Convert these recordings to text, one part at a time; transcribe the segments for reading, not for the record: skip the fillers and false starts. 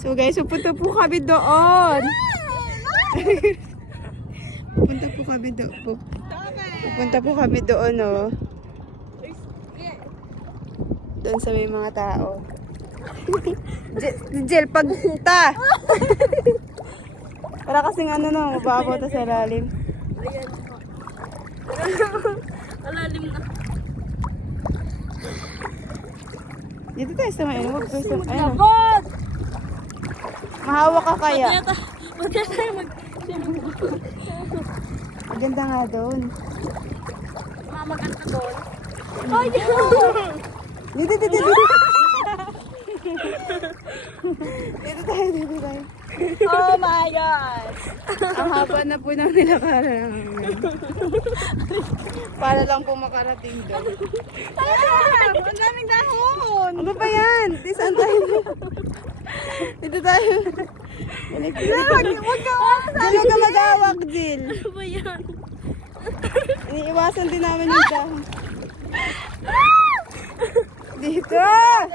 So guys, pupunta po kami doon. Pupunta po kami doon. Pupunta po kami doon, oh. Doon sa may mga tao. Jel, pagta! Para kasing ano no, mababaw ta sa lalim. Ayan. Malalim na. Dito tayo sa may ano, wag tayo sa ayun. Labot! Mahawak ka kaya. Huwag na tayo mag... Maganda nga doon. Mamagat na doon. Ay! Dito, dito, dito. Dito tayo, dito tayo. Oh my God! Ang haba na po ng nilakaran. Para lang po makarating doon. Ang daming dahon! Ano ba yan? Di saan tayo? Dito tayo. Balik dito. Huwag ka! Dito ka mag-awak, Jill. Ano ba yan? Iniiwasan din namin yung dahon. Dito!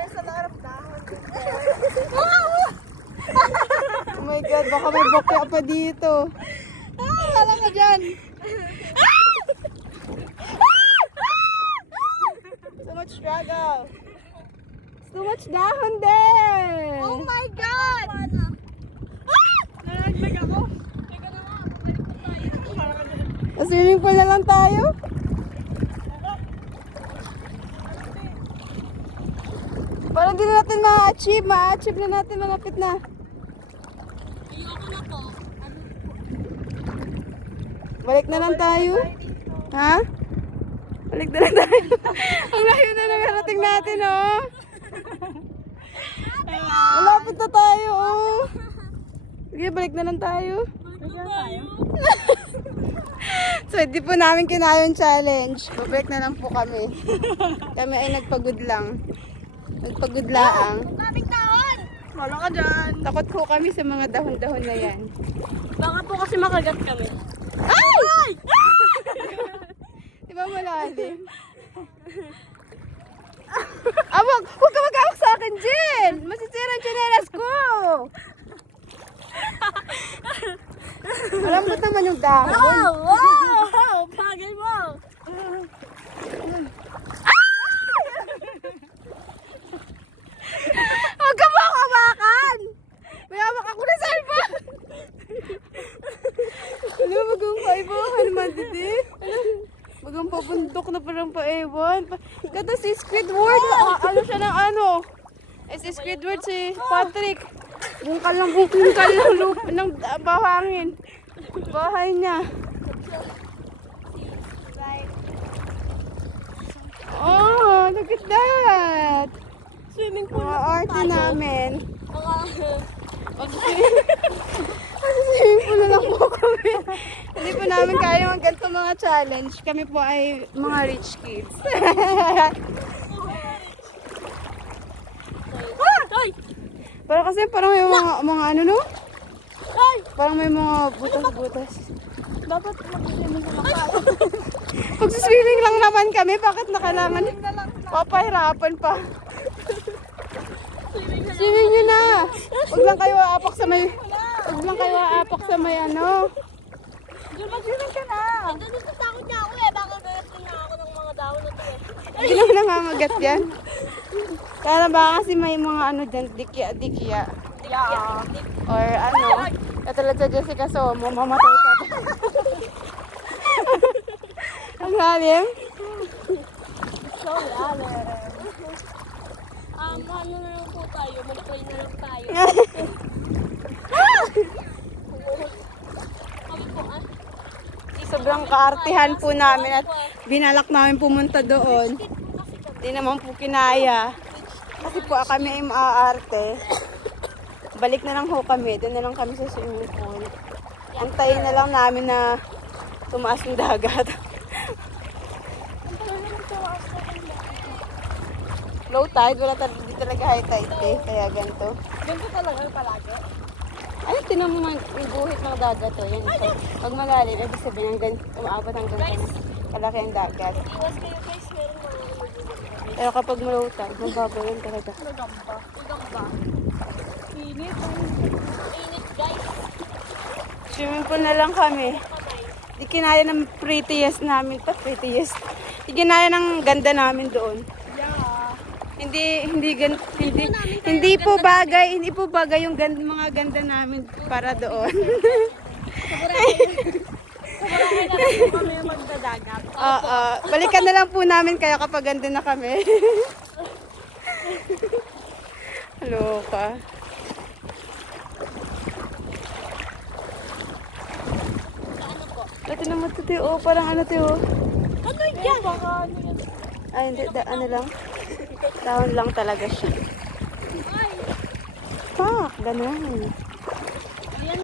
Sa larap dahon. Oh my God, baka may bokya pa dito. Kala ka dyan! So much struggle. So much dahon din. Oh my God! Nalaglag ako. Teka na nga, bumalik pa tayo. Sa swimming pool na lang tayo. Para di na natin ma-achieve. Ma-achieve na natin, malapit na. Ayoko na po. Balik na lang tayo. Ha? Balik na lang tayo. Ang layo na narating natin, oh. Malapit na tayo, oh. Sige, balik na lang tayo. Balik na tayo. So, hindi po namin kinaya yung challenge. Babalik na lang po kami. Kami ay nagpagod lang. Nagpagudlaang. Ang daming dahon! Wala ka dyan. Takot po kami sa mga dahon-dahon na yan. Baka po kasi makagat kami. Ay! Di ba malalim? Awag! Huwag ka mag-awak sa akin, Jill! Masisira ang tsinelas ko! Malambot naman yung dahon. Wow! Wow! Bagay mo! Huwag ka mo kawakan! May hawak ako na cellphone! Ano, bagang paibahan naman, didi? Bagang pabundok na parang paewan. Kata si Squidward. Ano siya ng ano? Eh, si Squidward, si Patrick. Bungkal ng ng bahangin. Bahay niya. Oh, look at that! Swimming pool Mga na arte tayo. namin. Mga... Swimming pool na lang po kami. Hindi po namin kaya mag ganito mga challenge. Kami po ay mga rich kids. Ay! Pero kasi parang may mga ano no? Ay! Parang may mga butas-butas. Dapat mag-swimming na lang. Pag-swimming lang naman kami, bakit na kailangan papahirapan pa? Swimming nyo na! Huwag lang kayo aapak sa may... Huwag lang kayo aapak sa may ano. Diyan mag-swimming ka na! Ito dito takot niya ako eh. Baka gano'n na ako ng mga dahon na to eh. Hindi naman nangangagat yan. Kaya ba kasi may mga ano dyan, dikya-dikya. Yeah. Or ano, katulad sa Jessica Somo, mamatay ka. Ang lalim. So, lalim. Ano na lang po tayo? Mag-try na lang tayo. Kami po Sobrang kaartihan po namin at binalak namin pumunta doon. Hindi naman po kinaya. Kasi po kami ay maaarte. Balik na lang ho kami. Doon na lang kami sa swimming pool. Antayin na lang namin na tumaas yung dagat. Low tide, wala di talaga high tide eh. Kaya ganito. Ganito talaga palagi. Ay, tinan mo yung buhit ng dagat to. Yan, pag malalim, ibig sabihin hanggang umaabot hanggang kalaki ang dagat. Iwas kayo guys, meron mga Pero kapag low tide, mababaw yun talaga. Nagamba. Nagamba. Init guys. Swimming pool na lang kami. Di kinaya ng prettiest namin pa, prettiest. Di kinaya ng ganda namin doon. Yeah. Hindi po bagay yung mga ganda namin para doon. Sobrang kailangan po kami magdadagat. Oo, balikan na lang po namin kayo kapag ganda na kami. Loka. Ito naman ito, Teo. Parang ano, Teo. Ano yan? Baka ano yan? Ay, hindi. Ano lang. Dahon lang talaga siya. Ay. Pak, ganun.